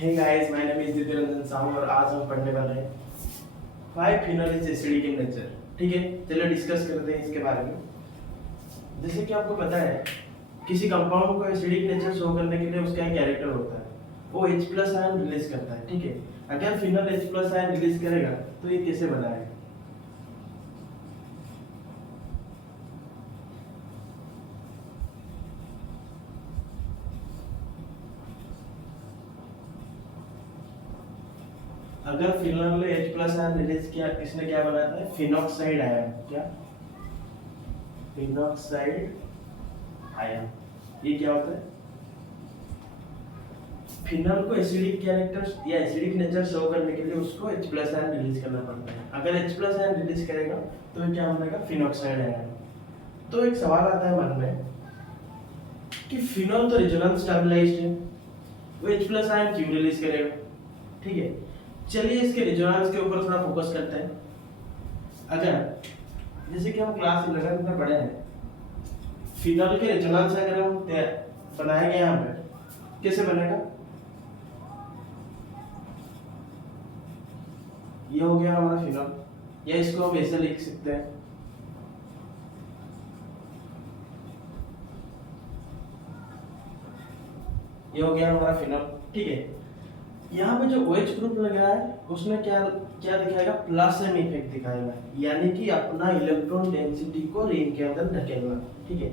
Hey guys, my name is Divya Ranjan Sahu और आज हम पढ़ने वाले हैं 5 phenol is acidic in nature. ठीक है, चलो डिस्कस करते हैं इसके बारे में। जैसे कि आपको पता है, किसी कंपाउंड को एसिडिक नेचर शो करने के लिए उसका एक कैरेक्टर होता है, वो H+ आयन रिलीज करता है। ठीक है, अगर फिनोल H+ आयन रिलीज करेगा तो ये कैसे बना है? अगर फिनोल ने H+ आयन रिलीज किया, इसने क्या बनाता है? Phenoxide ion. क्या? Phenoxide ion. ये क्या होता है? फिनॉल को एसिडिक कैरेक्टर या एसिडिक नेचर शो करने के लिए उसको H+ आयन रिलीज करना पड़ता है। अगर H+ आयन रिलीज करेगा तो ये क्या बनेगा? Phenoxide ion. तो एक सवाल आता है मन में कि फिनॉल तो रेजोनेंस स्टेबलाइज्ड है, वो H+ आयन क्यों रिलीज करेगा? ठीक है, चलिए इसके रेजोनेंस के ऊपर थोड़ा फोकस करते हैं। अगर जैसे कि हम क्लास 11 में पढ़े हैं, फिनॉल के रेजोनेंस अगर हम बनाएंगे यहाँ पे, कैसे बनेगा? ये हो गया हमारा फिनॉल, या इसको हम ऐसे लिख सकते हैं, ये हो गया हमारा फिनॉल। ठीक है, यहाँ पे जो OH ग्रुप लग रहा है उसने क्या क्या दिखाएगा? प्लस एम इफेक्ट दिखाएगा, यानी कि अपना इलेक्ट्रॉन डेंसिटी को रिंग के अंदर ढकेलना। ठीक है,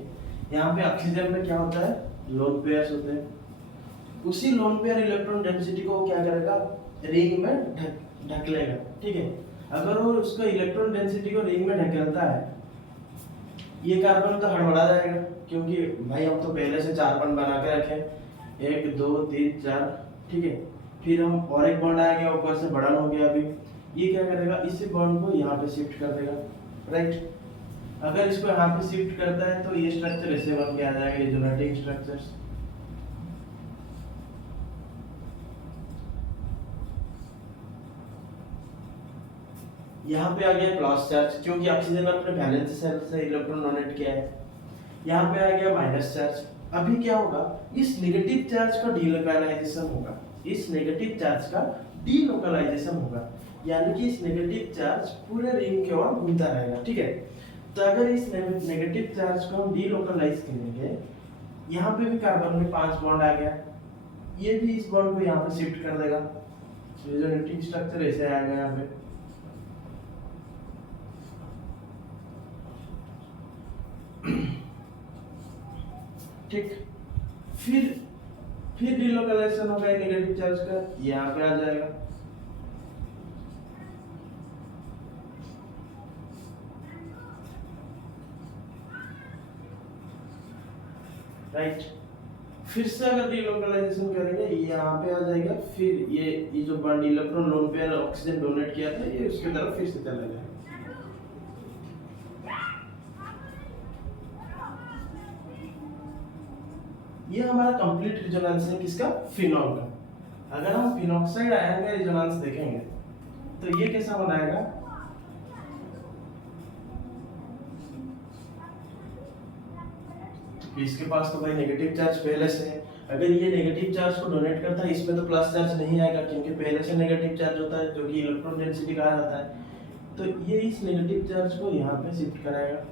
यहाँ पे ऑक्सीजन में क्या होता है? लोन पेयर्स होते हैं। उसी लोन पेयर इलेक्ट्रॉन डेंसिटी को क्या करेगा? रिंग में ढकेलेगा। ठीक है, अगर वो उसका इलेक्ट्रॉन डेंसिटी को रिंग में ढकेलता है, ये कार्बन तो हड़बड़ा जाएगा, क्योंकि भाई हम तो पहले से 4 बॉन्ड बना के रखे, 1 2 3 4। ठीक है, फिर हम और एक बॉन्ड आ गया, ऊपर से बड़ा हो गया। अभी ये क्या करेगा? इसी बॉन्ड को यहाँ पे शिफ्ट कर देगा। राइट, अगर इसको यहाँ पे शिफ्ट करता है तो ये स्ट्रक्चर ऐसे बन के आ जाएगा, रेजोनेटिंग स्ट्रक्चर्स। यहाँ पे आ गया प्लस चार्ज, क्योंकि ऑक्सीजन अपने वैलेंस शेल से इलेक्ट्रॉन डोनेट किया है। यहाँ पे आ गया माइनस चार्ज। अभी क्या होगा? इस नेगेटिव चार्ज का डीलोकलाइजेशन होगा, इस नेगेटिव चार्ज का डीलोकलाइजेशन होगा, यानी कि इस नेगेटिव चार्ज पूरे रिंग के ओर घूमता रहेगा। ठीक है, तो अगर इस नेगेटिव चार्ज को हम डीलोकलाइज करेंगे, यहाँ पे भी कार्बन में 5 बॉन्ड आ गया, ये भी इस बॉन्ड को यहाँ पे शिफ्ट कर देगा, रेजोनेटिंग स्ट्रक्चर ऐसे आएगा यहाँ पे। ठीक, फिर डीलोकलाइजेशन होगा नेगेटिव चार्ज का, यहाँ पे आ जाएगा। राइट, फिर से अगर डीलोकलाइजेशन करेंगे, ये यहाँ पे आ जाएगा। फिर ये जो bond electron lone pair oxygen donate किया था, ये उसकी तरफ फिर से चला जाएगा। ये हमारा कंप्लीट रेजोनेंस है किसका? फिनॉल का। अगर हम फिनॉक्साइड आयन का रेजोनेंस देखेंगे तो ये कैसा बनाएगा? इसके पास तो भाई नेगेटिव चार्ज पहले से है। अगर ये नेगेटिव चार्ज को डोनेट करता है, इसमें तो प्लस चार्ज नहीं आएगा, क्योंकि पहले से नेगेटिव चार्ज होता है, जो कि इलेक्ट्रॉन डेंसिटी कहा जाता है। तो ये इस नेगेटिव चार्ज को यहाँ पे शिफ्ट कराएगा।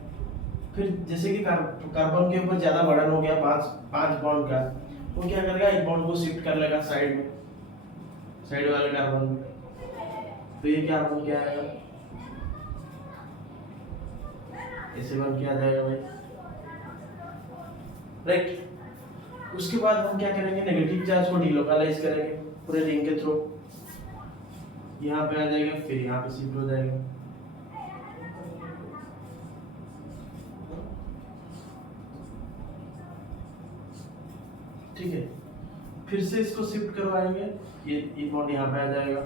फिर जैसे कि कार्बन के ऊपर ज्यादा बर्डन हो गया 5 बॉन्ड का, वो क्या करेगा? एक बॉन्ड को शिफ्ट कर लेगा साइड में, साइड वाले कार्बन में। तो ये कार्बन क्या आएगा? ऐसे बन के आ जाएगा भाई। राइट, उसके बाद हम क्या करेंगे? नेगेटिव चार्ज को डीलोकलाइज करेंगे पूरे रिंग के थ्रू, यहाँ पे आ जाएगा, फिर यहाँ पे शिफ्ट हो जाएगा। ठीक है, फिर से इसको शिफ्ट करवाएंगे, ये बॉन्ड यहाँ पे आ जाएगा।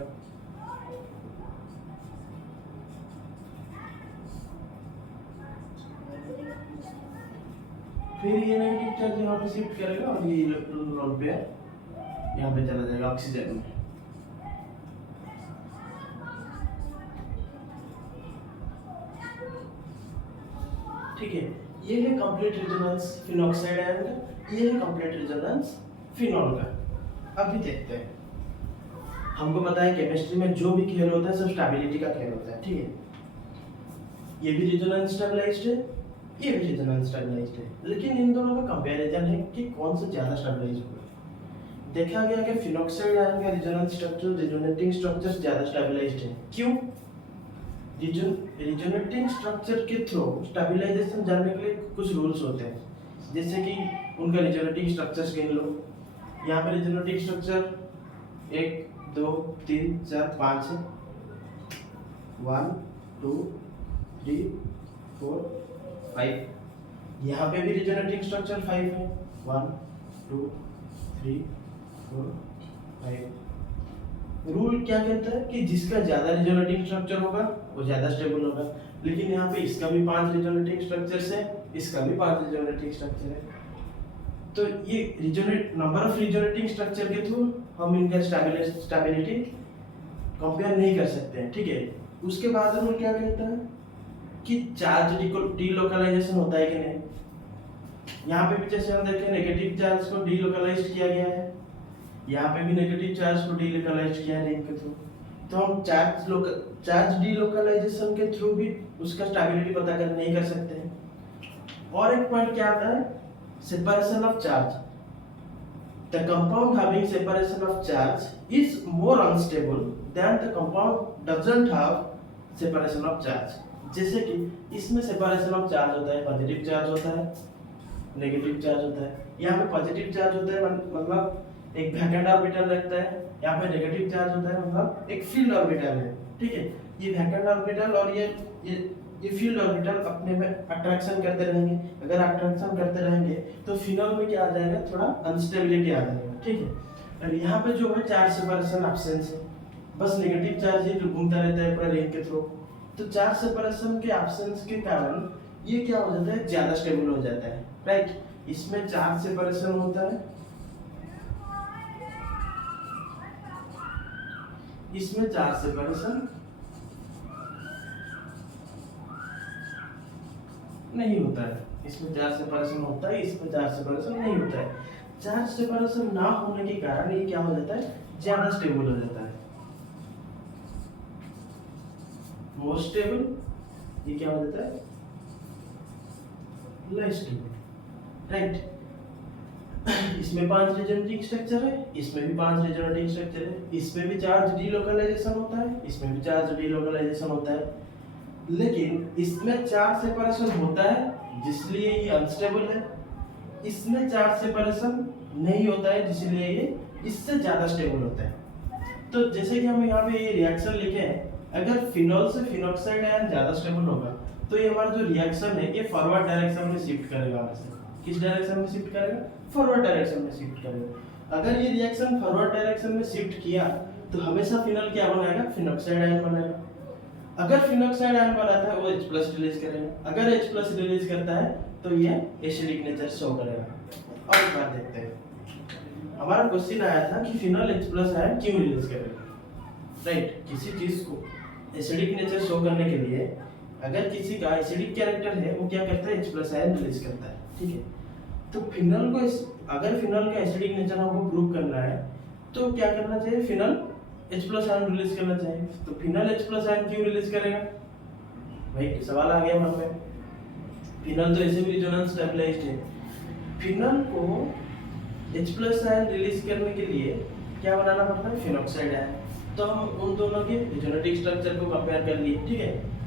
फिर ये नेगेटिव चार्ज यहाँ पे शिफ्ट करेगा और ये इलेक्ट्रॉन लोन पेयर यहाँ पे चला जाएगा ऑक्सीजन में। ठीक है, ये है कंप्लीट रेजोनेंस फिनॉक्साइड आयन का, ये है कंप्लीट रेजोनेंस फिनॉल का। अभी देखते हैं हमको पता है केमिस्ट्री में जो भी खेल होता है सब स्टेबिलिटी का खेल होता है, ठीक है। ये भी रीजन अनस्टेबलाइज्ड है, ये भी रीजन अनस्टेबलाइज्ड है, लेकिन इन दोनों का कंपैरिजन है कि कौन सा ज्यादा स्टेबलाइज होगा। देखा गया कि फिनोक्साइड आयन का रिजोनेंट स्ट्रक्चर, रिजोनेटिंग स्ट्रक्चर ज्यादा स्टेबलाइज्ड है। क्यों? रिजोनेटिंग स्ट्रक्चर के थ्रू स्टेबलाइजेशन जानने के लिए कुछ रूल्स होते हैं, जैसे कि उनका रिजोनेटिंग स्ट्रक्चर्स गिन लो। यहाँ पे रिजोनेटिंग स्ट्रक्चर 1 2 3 4 5 है। 1 2 3 4 5। यहाँ पे भी रिजोनेटिंग स्ट्रक्चर 5 है। 1 2 3 4 5। रूल क्या कहता है कि जिसका ज्यादा रिजोनेटिंग स्ट्रक्चर होगा वो ज्यादा स्टेबल होगा, लेकिन यहाँ पे इसका भी 5 रिजोनेटिंग स्ट्रक्चर्स है, इसका भी 5 रिजोनेटिंग स्ट्रक्चर है। तो ये resonate number of resonating structure के थ्रू हम इनका स्टेबिलिटी कंपेयर नहीं कर सकते हैं, ठीक है। उसके बाद रूल क्या कहता है कि चार्ज डीलोकलाइजेशन होता है कि नहीं। यहाँ पे भी जैसे हम देखें नेगेटिव चार्ज को डीलोकलाइज किया गया है, यहाँ पे भी नेगेटिव चार्ज को डीलोकलाइज किया है रिंग के थ्रू। तो हम चार्ज डीलोकलाइजेशन के थ्रू भी उसका स्टेबिलिटी पता कर नहीं कर सकते हैं। और एक पॉइंट क्या आता है, separation of charge. The compound having separation of charge is more unstable than the compound doesn't have separation of charge. जैसे कि इसमें सेपरेशन ऑफ चार्ज होता है, पॉजिटिव चार्ज होता है, नेगेटिव चार्ज होता है। यहाँ पे पॉजिटिव चार्ज होता है मतलब एक वैकेंट ऑर्बिटल रखता है, यहाँ पे नेगेटिव चार्ज होता है मतलब एक फील्ड ऑर्बिटल है, ठीक है। ये वैकेंट ऑर्बिटल और ये फील्ड ऑर्बिटल अपने में अट्रैक्शन करते रहेंगे। अगर अट्रैक्शन करते रहेंगे तो फिनॉल में क्या आ जाएगा, थोड़ा अनस्टेबिलिटी आ जाएगा, ठीक है। और यहाँ पे जो है चार्ज सेपरेशन एब्सेंस है, बस नेगेटिव चार्ज ही घूमता रहता है पूरा रिंग के थ्रू। तो चार्ज सेपरेशन के एब्सेंस के कारण ये क्या हो जाता है, ज्यादा स्टेबल हो जाता है, राइट। इसमें चार्ज सेपरेशन होता है, इसमें चार्ज सेपरेशन नहीं होता है। इसमें चार्ज सेपरेशन होता है, इसमें चार्ज सेपरेशन नहीं होता है। चार्ज सेपरेशन ना होने के कारण ये क्या हो जाता है, ज्यादा स्टेबल हो जाता है, मोर स्टेबल। ये क्या हो जाता है, लेस स्टेबल, राइट। इसमें 5 रिजोनेटिंग स्ट्रक्चर है, इसमें भी 5 रिजोनेटिंग स्ट्रक्चर है, इसमें भी चार्ज डीलोकलाइजेशन होता है, इसमें भी चार्ज डीलोकलाइजेशन होता है, लेकिन इसमें चार्ज सेपरेशन होता है जिसलिए ये अनस्टेबल है, इसमें चार्ज सेपरेशन नहीं होता है जिसलिए ये इससे ज्यादा स्टेबल होता है। तो जैसे कि हम यहाँ पे ये रिएक्शन लिखे हैं, अगर फिनॉल से फिनॉक्साइड आयन ज्यादा स्टेबल होगा तो ये हमारा जो रिएक्शन है ये फॉरवर्ड डायरेक्शन में शिफ्ट करेगा। वैसे किस डायरेक्शन में शिफ्ट करेगा, फॉरवर्ड डायरेक्शन में शिफ्ट करेगा। अगर ये रिएक्शन फॉरवर्ड डायरेक्शन में शिफ्ट किया तो हमेशा फिनॉल क्या बनाएगा, फिनॉक्साइड आयन बनाएगा। अगर फिनॉक्साइड आयन बनाता है वो H+ रिलीज करेगा, अगर H+ रिलीज करता है तो ये एसिडिक नेचर शो करेगा। और एक बात देखते हैं, हमारा क्वेश्चन आया था कि फिनॉल H+ आयन क्यों रिलीज करेगा, राइट। किसी चीज को एसिडिक नेचर शो करने के लिए अगर किसी का एसिडिक कैरेक्टर है वो क्या करता है, H+ आयन रिलीज करता है, ठीक है। तो फिनॉल को अगर फिनॉल का एसिडिक नेचर हमको प्रूव करना है तो क्या करना चाहिए, फिनॉल H+ आयन रिलीज करना चाहिए। तो फिनॉल H+ आयन क्यों रिलीज करेगा, भाई सवाल आ गया मन में। फिनॉल तो ऐसे भी रेजोनेंस स्टेबलाइज्ड है, फिनॉल को H+ आयन रिलीज करने के लिए क्या बनाना पड़ता है, फिनॉक्साइड आयन। तो हम उन दोनों के रिजोनेटिंग स्ट्रक्चर को कंपेयर कर लिए, ठीक है।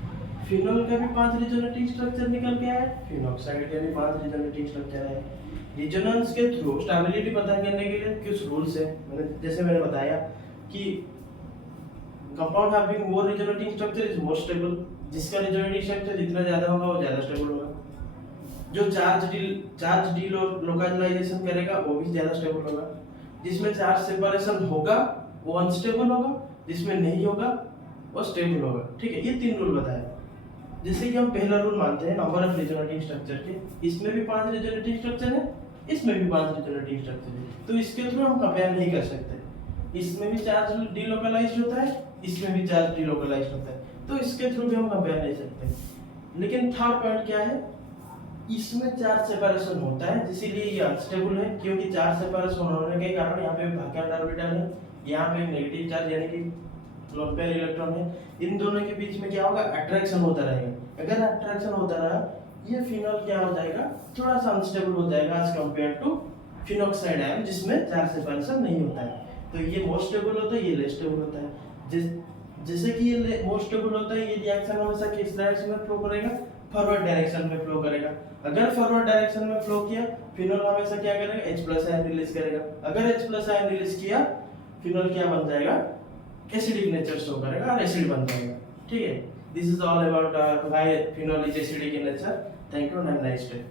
फिनॉल का भी 5 रिजोनेटिंग स्ट्रक्चर निकल के आया, फिनॉक्साइड के भी 5 रिजोनेटिंग स्ट्रक्चर है। रिजोनेंस के थ्रू स्टेबिलिटी पता करने के लिए कुछ रूल्स है, जैसे मैंने बताया कि compound having more resonating structure is more stable. जिसका रिजोनेटिंग स्ट्रक्चर जितना ज्यादा होगा वो ज्यादा स्टेबल होगा। जो चार्ज डीलोकलाइजेशन करेगा वो भी ज्यादा स्टेबल होगा। जिसमें चार्ज सेपरेशन होगा वो अनस्टेबल होगा, जिसमें नहीं होगा वो स्टेबल होगा, ठीक है। ये 3 रूल बताए। जैसे कि हम पहला रूल मानते हैं नंबर ऑफ रिजोनेटिंग स्ट्रक्चर के, इसमें भी 5 रिजोनेटिंग स्ट्रक्चर है, इसमें भी 5 रिजोनेटिंग स्ट्रक्चर है, तो इसके थ्रू हम कंपेयर नहीं कर सकते। इसमें भी चार्ज डीलोकलाइज्ड होता है, इसमें भी चार्ज डीलोकलाइज्ड होता है, तो इसके थ्रू भी हम कंपेयर नहीं सकते। लेकिन थर्ड पॉइंट क्या है, इसमें चार्ज सेपरेशन होता है, इसीलिए ये अनस्टेबल है, क्योंकि चार्ज सेपरेशन होने के कारण यहाँ पे वैकेंट ऑर्बिटल है, यहाँ पे नेगेटिव चार्ज यानी कि लोन पेयर इलेक्ट्रॉन है, इन दोनों के बीच में क्या होगा, अट्रैक्शन होता रहेगा। अगर अट्रैक्शन होता रहा, ये फिनॉल क्या हो जाएगा, थोड़ा सा अनस्टेबल हो जाएगा as compare to phenoxide ion जिसमें चार्ज सेपरेशन नहीं होता है। तो ये मोर स्टेबल होता है, ये लेस स्टेबल होता है। जैसे कि ये मोर स्टेबल होता है, ये रिएक्शन हमेशा किस डायरेक्शन में फ्लो करेगा, फॉरवर्ड डायरेक्शन में फ्लो करेगा। अगर फॉरवर्ड डायरेक्शन में फ्लो किया, फिनॉल हमेशा क्या करेगा, H+ आयन रिलीज करेगा। अगर H+ आयन रिलीज किया, फिनॉल क्या बन जाएगा, एसिडिक नेचर शो करेगा और एसिड बन जाएगा। ठीक है, this is all about why phenol is acidic in nature. Thank you and have a nice day.